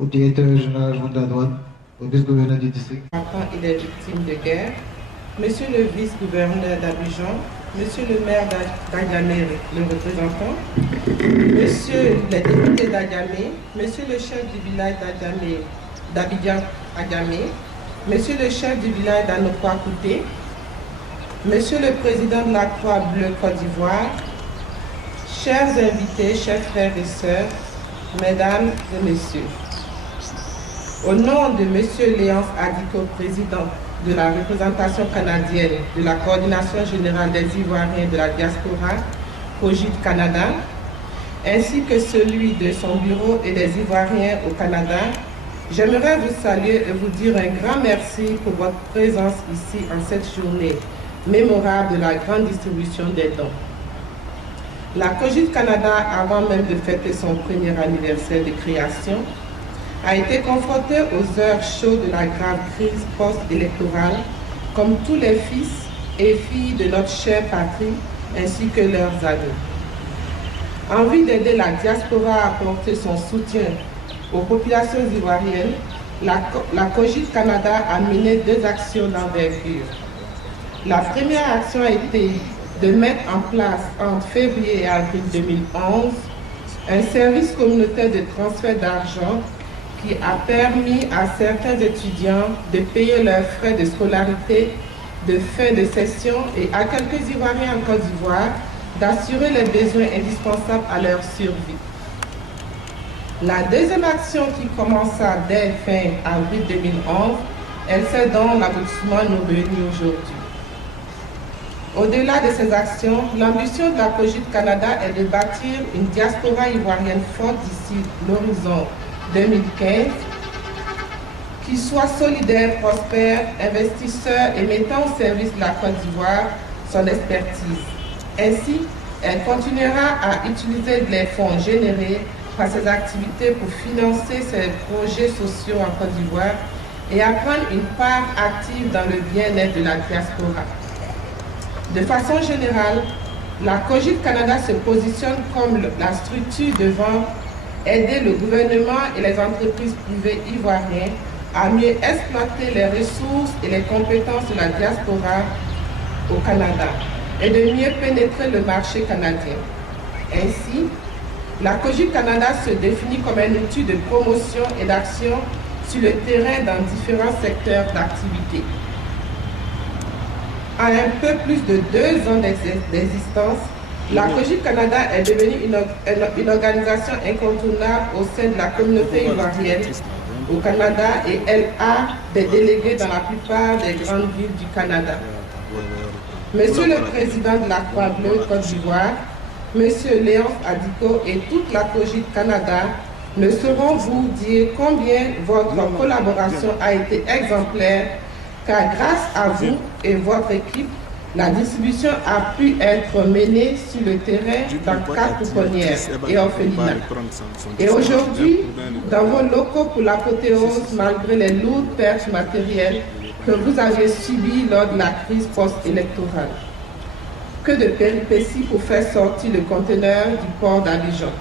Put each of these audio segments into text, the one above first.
au directeur régional de la douane, au vice-gouverneur du district. Enfants et les victimes de guerre, Monsieur le vice-gouverneur d'Abidjan, Monsieur le maire d'Agamé, le représentant, Monsieur les députés d'Agamé, Monsieur le chef du village d'Abidjan Agamé, Monsieur le chef du village d'Anokwa Kouté, Monsieur le président de la Croix-Bleue Côte d'Ivoire, chers invités, chers frères et sœurs, mesdames et messieurs, au nom de Monsieur Léonce Adiko, président de la représentation canadienne de la Coordination générale des Ivoiriens de la diaspora, COGID Canada, ainsi que celui de son bureau et des Ivoiriens au Canada, j'aimerais vous saluer et vous dire un grand merci pour votre présence ici en cette journée mémorable de la grande distribution des dons. La COGID Canada, avant même de fêter son premier anniversaire de création, a été confrontée aux heures chaudes de la grave crise post-électorale, comme tous les fils et filles de notre chère patrie, ainsi que leurs amis. Envie d'aider la diaspora à apporter son soutien aux populations ivoiriennes, la COGID Canada a mené 2 actions d'envergure. La première action a été de mettre en place entre février et avril 2011 un service communautaire de transfert d'argent qui a permis à certains étudiants de payer leurs frais de scolarité de fin de session et à quelques Ivoiriens en Côte d'Ivoire d'assurer les besoins indispensables à leur survie. La deuxième action qui commença dès fin avril 2011, elle sait donc l'aboutissement nous réunit aujourd'hui. Au-delà de ces actions, l'ambition de la COGID Canada est de bâtir une diaspora ivoirienne forte d'ici l'horizon 2015, qui soit solidaire, prospère, investisseur et mettant au service de la Côte d'Ivoire son expertise. Ainsi, elle continuera à utiliser les fonds générés par ses activités pour financer ses projets sociaux en Côte d'Ivoire et à prendre une part active dans le bien-être de la diaspora. De façon générale, la COGID Canada se positionne comme la structure devant aider le gouvernement et les entreprises privées ivoiriennes à mieux exploiter les ressources et les compétences de la diaspora au Canada et de mieux pénétrer le marché canadien. Ainsi, la COGID Canada se définit comme un outil de promotion et d'action sur le terrain dans différents secteurs d'activité. En un peu plus de 2 ans d'existence, la COGID Canada est devenue une organisation incontournable au sein de la communauté ivoirienne au Canada et elle a des délégués dans la plupart des grandes villes du Canada. Monsieur le Président de la Croix-Bleue Côte d'Ivoire, Monsieur Léonce Adiko et toute la COGID Canada ne sauront vous dire combien votre collaboration a été exemplaire, car grâce à vous et votre équipe, la distribution a pu être menée sur le terrain dans 4 pouponnières et orphelinats. Et aujourd'hui, dans vos locaux pour l'apothéose, malgré les lourdes pertes matérielles que vous avez subies lors de la crise post-électorale. Que de péripéties pour faire sortir le conteneur du port d'Abidjan.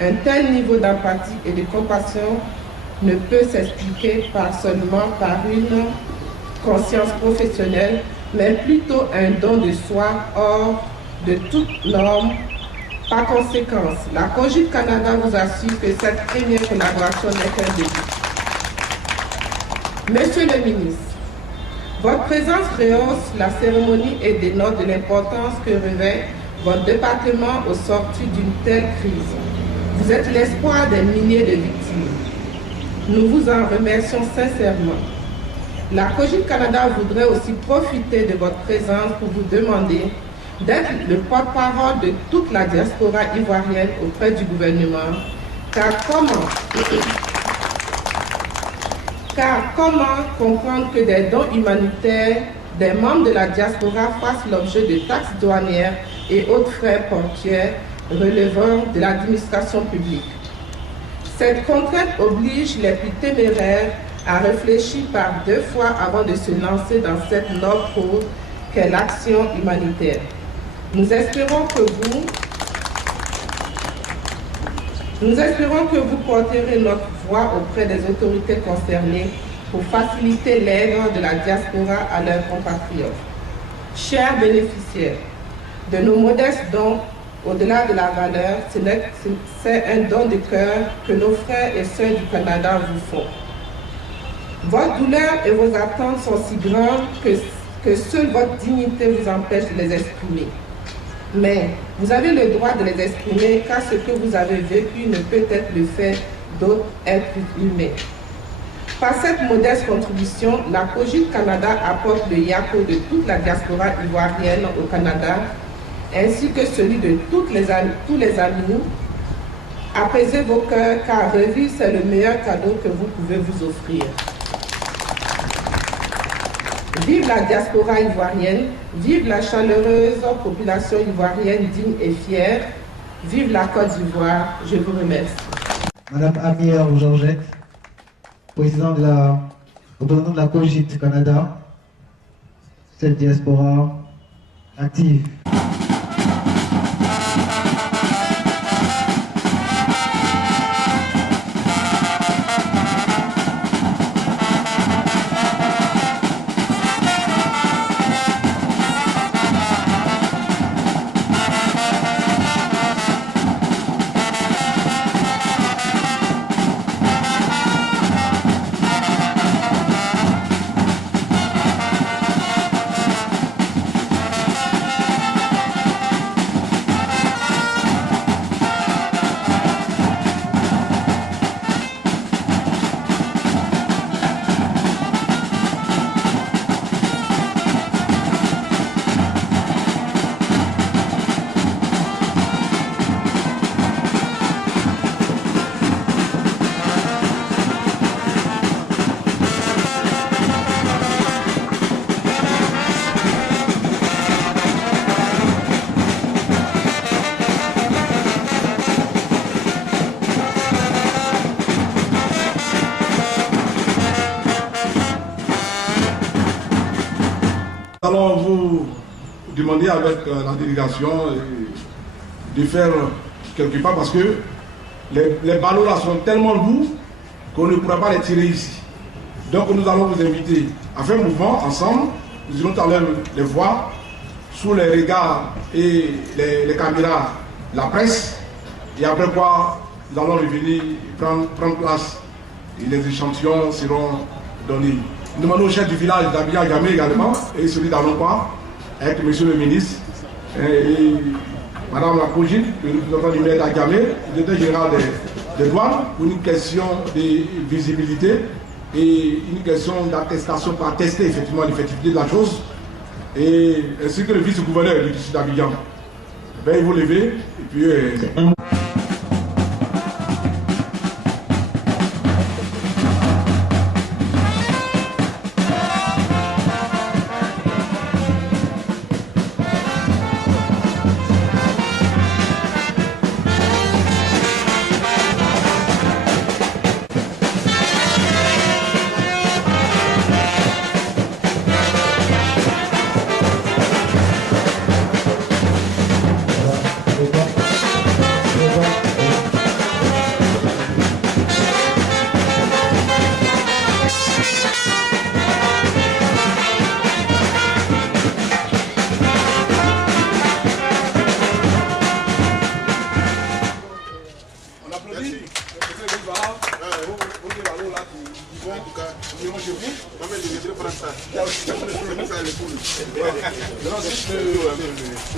Un tel niveau d'empathie et de compassion ne peut s'expliquer seulement par une conscience professionnelle, mais plutôt un don de soi hors de toute norme. Par conséquent, la COGID Canada vous assure que cette première collaboration n'est qu'un début. Monsieur le ministre, votre présence rehausse la cérémonie et dénote de l'importance que revêt votre département au sortir d'une telle crise. Vous êtes l'espoir des milliers de victimes. Nous vous en remercions sincèrement. La COGID Canada voudrait aussi profiter de votre présence pour vous demander d'être le porte-parole de toute la diaspora ivoirienne auprès du gouvernement, car comment comprendre que des dons humanitaires des membres de la diaspora fassent l'objet de taxes douanières et autres frais portuaires relevant de l'administration publique? Cette contrainte oblige les plus téméraires à réfléchir par 2 fois avant de se lancer dans cette noble cause qu'est l'action humanitaire. Nous espérons que Nous espérons que vous porterez notre voix auprès des autorités concernées pour faciliter l'aide de la diaspora à leurs compatriotes. Chers bénéficiaires, de nos modestes dons, au-delà de la valeur, c'est un don de cœur que nos frères et sœurs du Canada vous font. Votre douleur et vos attentes sont si grandes que seule votre dignité vous empêche de les exprimer. Mais vous avez le droit de les exprimer car ce que vous avez vécu ne peut être le fait d'autres êtres humains. Par cette modeste contribution, la COGIT Canada apporte le yako de toute la diaspora ivoirienne au Canada, ainsi que celui de tous les amis. Apaisez vos cœurs car revivre, c'est le meilleur cadeau que vous pouvez vous offrir. Vive la diaspora ivoirienne, vive la chaleureuse population ivoirienne digne et fière, vive la Côte d'Ivoire, je vous remercie. Madame Amir Georgette, représentant de la COGIT Canada, cette diaspora active. Nous allons vous demander avec la délégation de faire quelque part parce que les ballots là sont tellement lourds qu'on ne pourra pas les tirer ici. Donc nous allons vous inviter à faire un mouvement ensemble. Nous allons tout à l'heure les voir sous les regards et les caméras, la presse. Et après quoi, nous allons revenir prendre place et les échantillons seront donnés. Nous demandons au chef du village d'Abidjan Gamé également et celui d'Alonpa avec monsieur le ministre et madame la COGIT, le représentant du maire d'Agamé, le directeur général des douanes pour une question de visibilité et une question d'attestation pour attester effectivement l'effectivité de la chose et ainsi que le vice-gouverneur du district d'Abidjan. Veuillez vous lever et puis...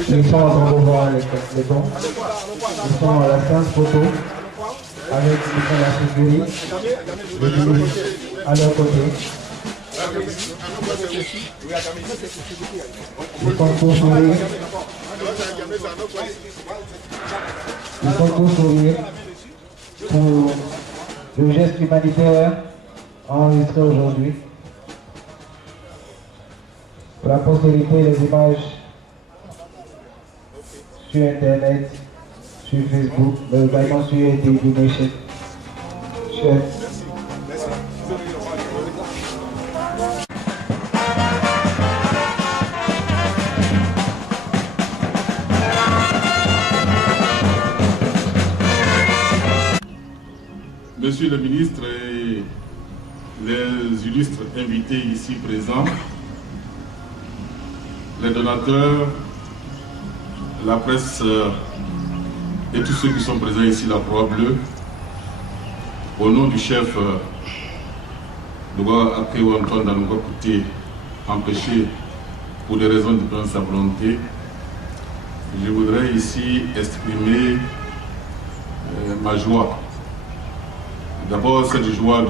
Ils sont en train de voir les bons. Ils sont à la séance photo avec la sécurité, le ministre à leur côté. Ils sont tous sourire. Ils sont tous sourire pour le geste humanitaire enregistré aujourd'hui. Pour la postérité, les images sur Internet, sur Facebook, mais également sur TV Nation. Monsieur le ministre et les illustres invités ici présents, les donateurs, la presse et tous ceux qui sont présents ici, la Croix-Bleue, au nom du chef de Akéo Antoine Danouga Kouté, empêché pour des raisons de prendre sa volonté, je voudrais ici exprimer ma joie. D'abord, cette joie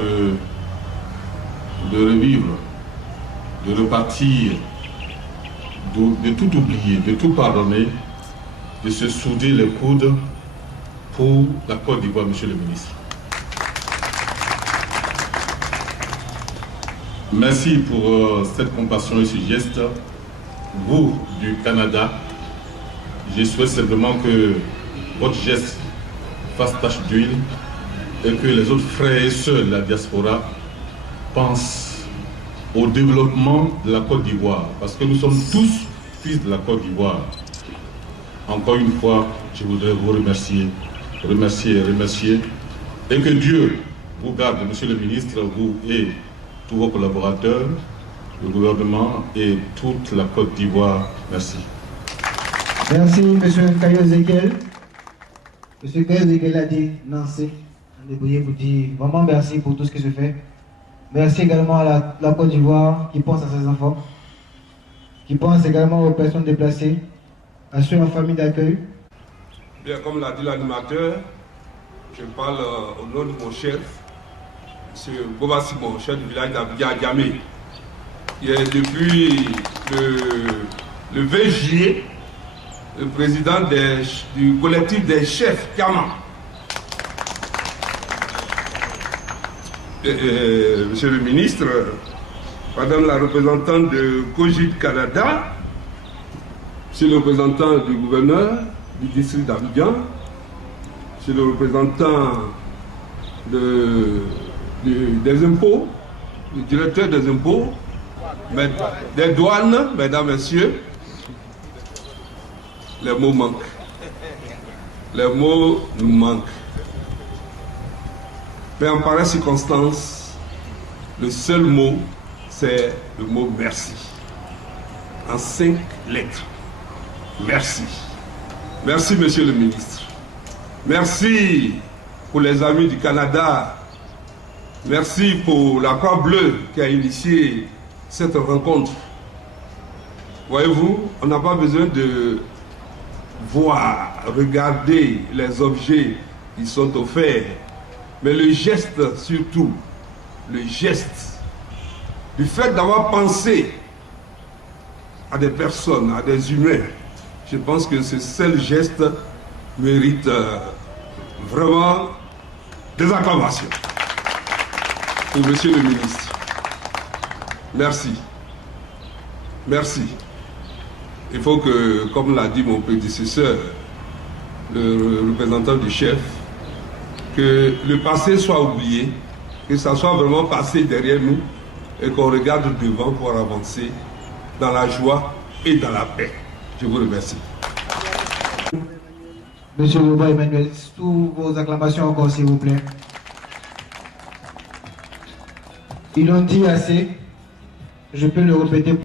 de revivre, de repartir, de tout oublier, de tout pardonner, de se souder les coudes pour la Côte d'Ivoire, Monsieur le ministre. Merci pour cette compassion et ce geste. Vous, du Canada, je souhaite simplement que votre geste fasse tache d'huile et que les autres frères et sœurs de la diaspora pensent au développement de la Côte d'Ivoire, parce que nous sommes tous fils de la Côte d'Ivoire. Encore une fois, je voudrais vous remercier, et que Dieu vous garde, Monsieur le ministre, vous et tous vos collaborateurs, le gouvernement et toute la Côte d'Ivoire. Merci. Merci, Monsieur Kayo Ezekiel. Monsieur Kayo Ezekiel a dit Nancy, vous dire vraiment merci pour tout ce qui se fait. Merci également à la Côte d'Ivoire qui pense à ses enfants, qui pense également aux personnes déplacées, à ceux en famille d'accueil. Bien, comme l'a dit l'animateur, je parle au nom de mon chef, M. Boba Simon, chef du village d'Abidjan-Djamé, qui est depuis le 20 juillet le président du collectif des chefs Kama. Monsieur le ministre, Madame la représentante de Cogit Canada, Monsieur le représentant du gouverneur du district d'Abidjan, Monsieur le représentant des impôts, le directeur des impôts, des douanes, mesdames, messieurs, les mots manquent. Les mots nous manquent. Mais en pareille circonstance, le seul mot, c'est le mot merci. En 5 lettres. Merci. Merci, Monsieur le ministre. Merci pour les amis du Canada. Merci pour la Croix-Bleue qui a initié cette rencontre. Voyez-vous, on n'a pas besoin de voir, regarder les objets qui sont offerts, mais le geste surtout, le geste du fait d'avoir pensé à des personnes, à des humains. Je pense que ce seul geste mérite vraiment des acclamations pour Monsieur le ministre. Merci. Merci. Il faut que, comme l'a dit mon prédécesseur, le représentant du chef, que le passé soit oublié, que ça soit vraiment passé derrière nous et qu'on regarde devant pour avancer dans la joie et dans la paix. Je vous remercie. Monsieur Boba Emmanuel, sous vos acclamations encore, s'il vous plaît. Ils l'ont dit assez, je peux le répéter.